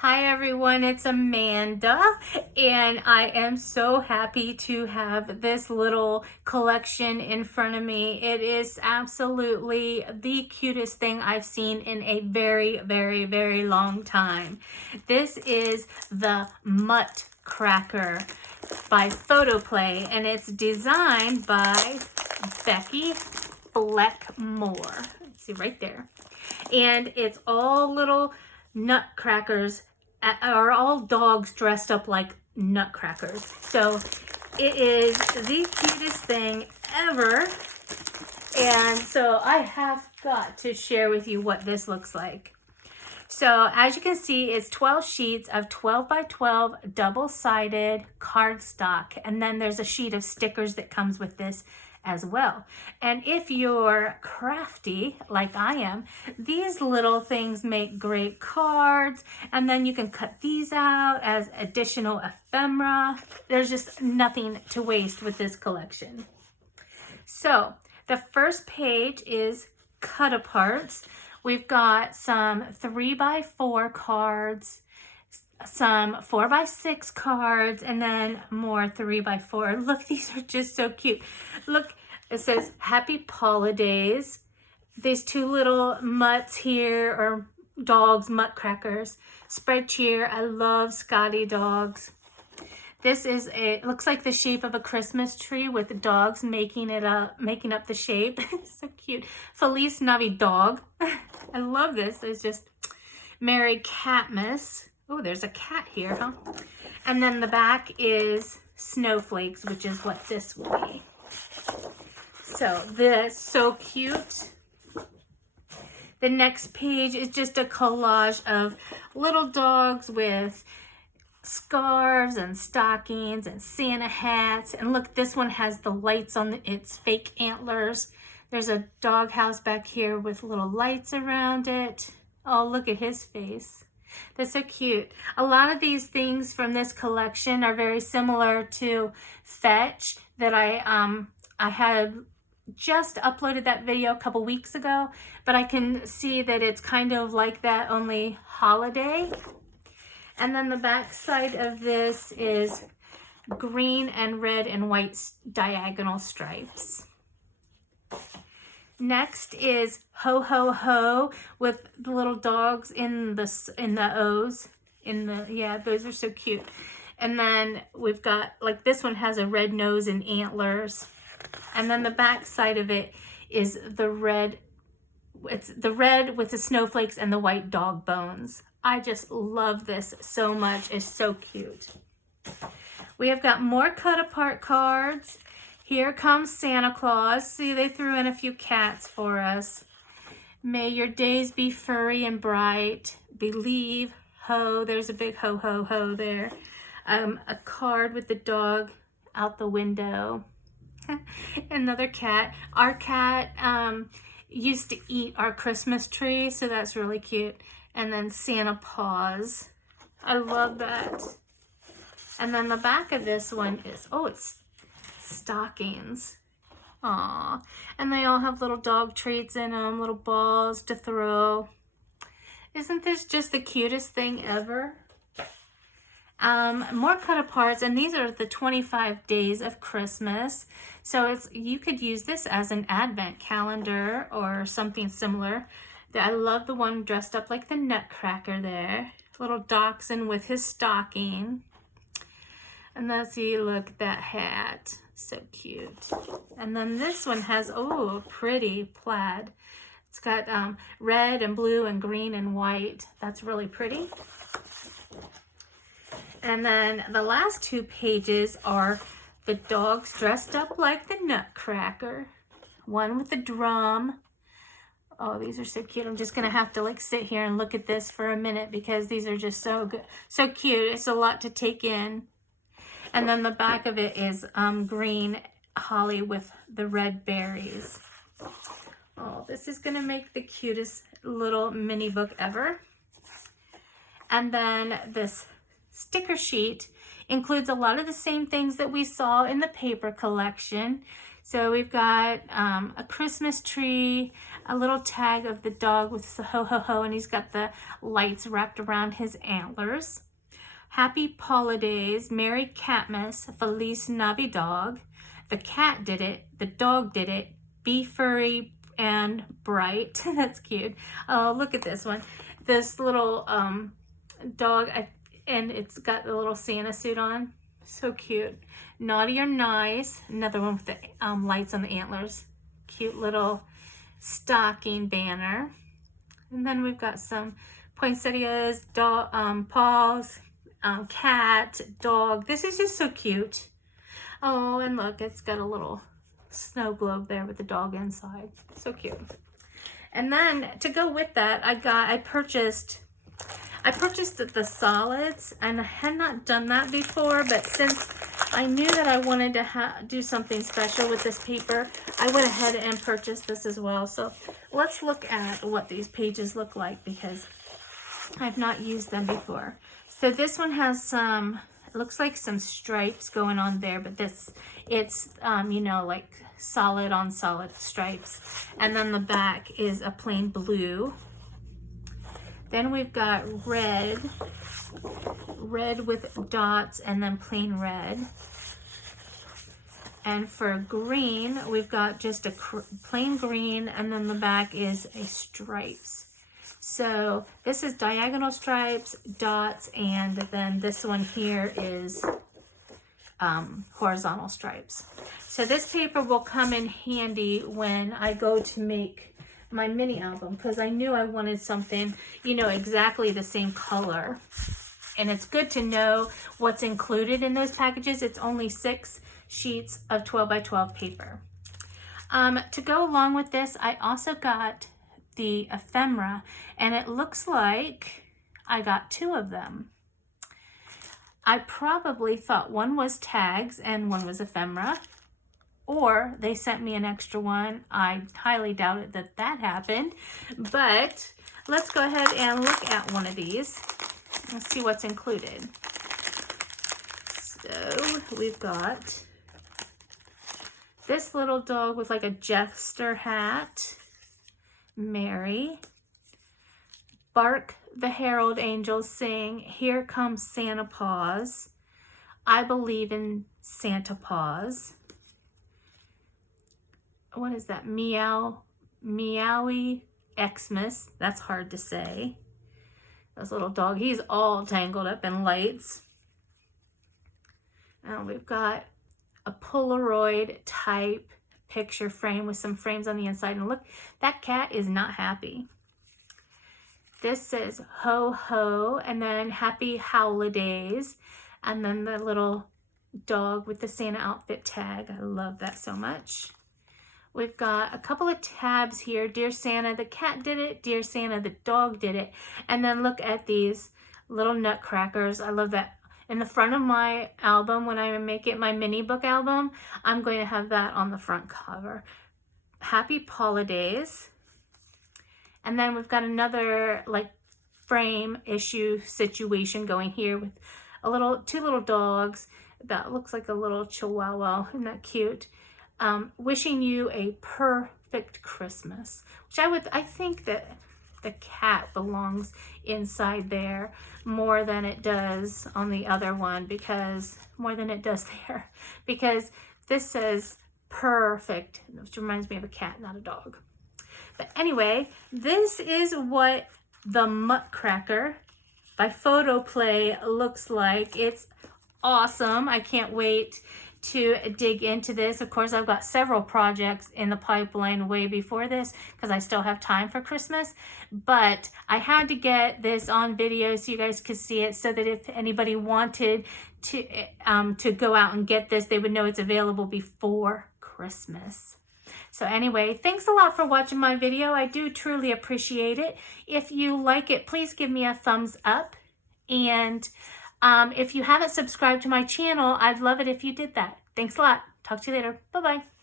Hi everyone, it's Amanda, and I am so happy to have this little collection in front of me. It is absolutely the cutest thing I've seen in a very long time. This is the Muttcracker by Photoplay, and it's designed by Becky Blackmore. See right there. And it's all little nutcrackers, are all dogs dressed up like nutcrackers. So it is the cutest thing ever. And so I have got to share with you what this looks like. So as you can see, it's 12 sheets of 12 by 12 double-sided cardstock. And then there's a sheet of stickers that comes with this as well. And if you're crafty like I am, these little things make great cards, and then you can cut these out as additional ephemera. There's just nothing to waste with this collection. So the first page is cut aparts. We've got some 3x4 cards, some 4x6 cards, and then more 3x4. Look, these are just so cute. Look, it says Happy Holidays. These two little mutts here, or dogs, Muttcrackers. Spread cheer. I love Scotty dogs. This is it looks like the shape of a Christmas tree with the dogs making up the shape. So cute. Feliz Navidad. I love this. It's just Merry Catmas. Oh, there's a cat here, huh? And then the back is snowflakes, which is what this will be. So this, so cute. The next page is just a collage of little dogs with scarves and stockings and Santa hats. And look, this one has the lights on its fake antlers. There's a dog house back here with little lights around it. Oh, look at his face. That's so cute. A lot of these things from this collection are very similar to Fetch that I had just uploaded that video a couple weeks ago, but I can see that it's kind of like that, only holiday. And then the back side of this is green and red and white diagonal stripes. Next is Ho Ho Ho with the little dogs in the O's. Yeah, those are so cute. And then we've got, like, this one has a red nose and antlers. And then the back side of it is the red. It's the red with the snowflakes and the white dog bones. I just love this so much. It's so cute. We have got more cut apart cards. Here comes Santa Claus. See, they threw in a few cats for us. May your days be furry and bright. Believe, ho. There's a big ho, ho, ho there. A card with the dog out the window. Another cat. Our cat used to eat our Christmas tree, so that's really cute. And then Santa paws. I love that. And then the back of this one is, oh, it's stockings. Aw. And they all have little dog treats in them, little balls to throw. Isn't this just the cutest thing ever? More cut aparts, and these are the 25 days of Christmas. So you could use this as an advent calendar or something similar. I love the one dressed up like the Nutcracker there. Little dachshund with his stocking. And let's see, look at that hat. So cute. And then this one has, oh, pretty plaid. It's got red and blue and green and white. That's really pretty. And then the last two pages are the dogs dressed up like the Nutcracker. One with a drum. Oh, these are so cute. I'm just going to have to like sit here and look at this for a minute because these are just so good. So cute. It's a lot to take in. And then the back of it is green holly with the red berries. Oh, this is going to make the cutest little mini book ever. And then this sticker sheet includes a lot of the same things that we saw in the paper collection. So we've got a Christmas tree, a little tag of the dog with the ho ho ho, and he's got the lights wrapped around his antlers. Happy Holidays, Merry Catmas, Feliz Navidad. The cat did it, the dog did it, be furry and bright. That's cute. Oh, look at this one. This little dog, and it's got the little Santa suit on. So cute. Naughty or Nice, another one with the lights on the antlers. Cute little stocking banner. And then we've got some poinsettias, dog, paws, cat, dog. This is just so cute. Oh, and look, it's got a little snow globe there with the dog inside. So cute. And then to go with that, I purchased the solids, and I had not done that before, but since I knew that I wanted to do something special with this paper, I went ahead and purchased this as well. So let's look at what these pages look like, because I've not used them before. So this one has some, it looks like some stripes going on there, but it's you know, like solid on solid stripes. And then the back is a plain blue. Then we've got red with dots, and then plain red. And for green, we've got just a plain green, and then the back is a stripes. So this is diagonal stripes, dots, and then this one here is horizontal stripes. So this paper will come in handy when I go to make my mini album, because I knew I wanted something, you know, exactly the same color. And it's good to know what's included in those packages. It's only 6 sheets of 12 by 12 paper. To go along with this, I also got the ephemera, and it looks like I got 2 of them. I probably thought one was tags and one was ephemera, or they sent me an extra one. I highly doubt it that happened, but let's go ahead and look at one of these and see what's included. So we've got this little dog with like a jester hat, Mary. Bark the herald angels sing, here comes Santa Paws. I believe in Santa Paws. What is that? Meowie Xmas. That's hard to say. This little dog, he's all tangled up in lights. And we've got a Polaroid type picture frame with some frames on the inside. And look, that cat is not happy. This says ho ho, and then happy holidays, and then the little dog with the Santa outfit tag. I love that so much. We've got a couple of tabs here. Dear Santa, the cat did it. Dear Santa, the dog did it. And then look at these little nutcrackers. I love that. In the front of my album, when I make it my mini book album, I'm going to have that on the front cover. Happy Holidays. And then we've got another like frame issue situation going here with two little dogs. That looks like a little chihuahua. Isn't that cute? Wishing you a perfect Christmas, which I think that the cat belongs inside there more than it does on the other one, because this says perfect, which reminds me of a cat, not a dog. But anyway, this is what the Muttcracker by Photoplay looks like. It's awesome. I can't wait to dig into this. Of course, I've got several projects in the pipeline way before this, because I still have time for Christmas, but I had to get this on video so you guys could see it, so that if anybody wanted to go out and get this, they would know it's available before Christmas. So anyway, thanks a lot for watching my video. I do truly appreciate it. If you like it, please give me a thumbs up. And if you haven't subscribed to my channel, I'd love it if you did that. Thanks a lot. Talk to you later. Bye-bye.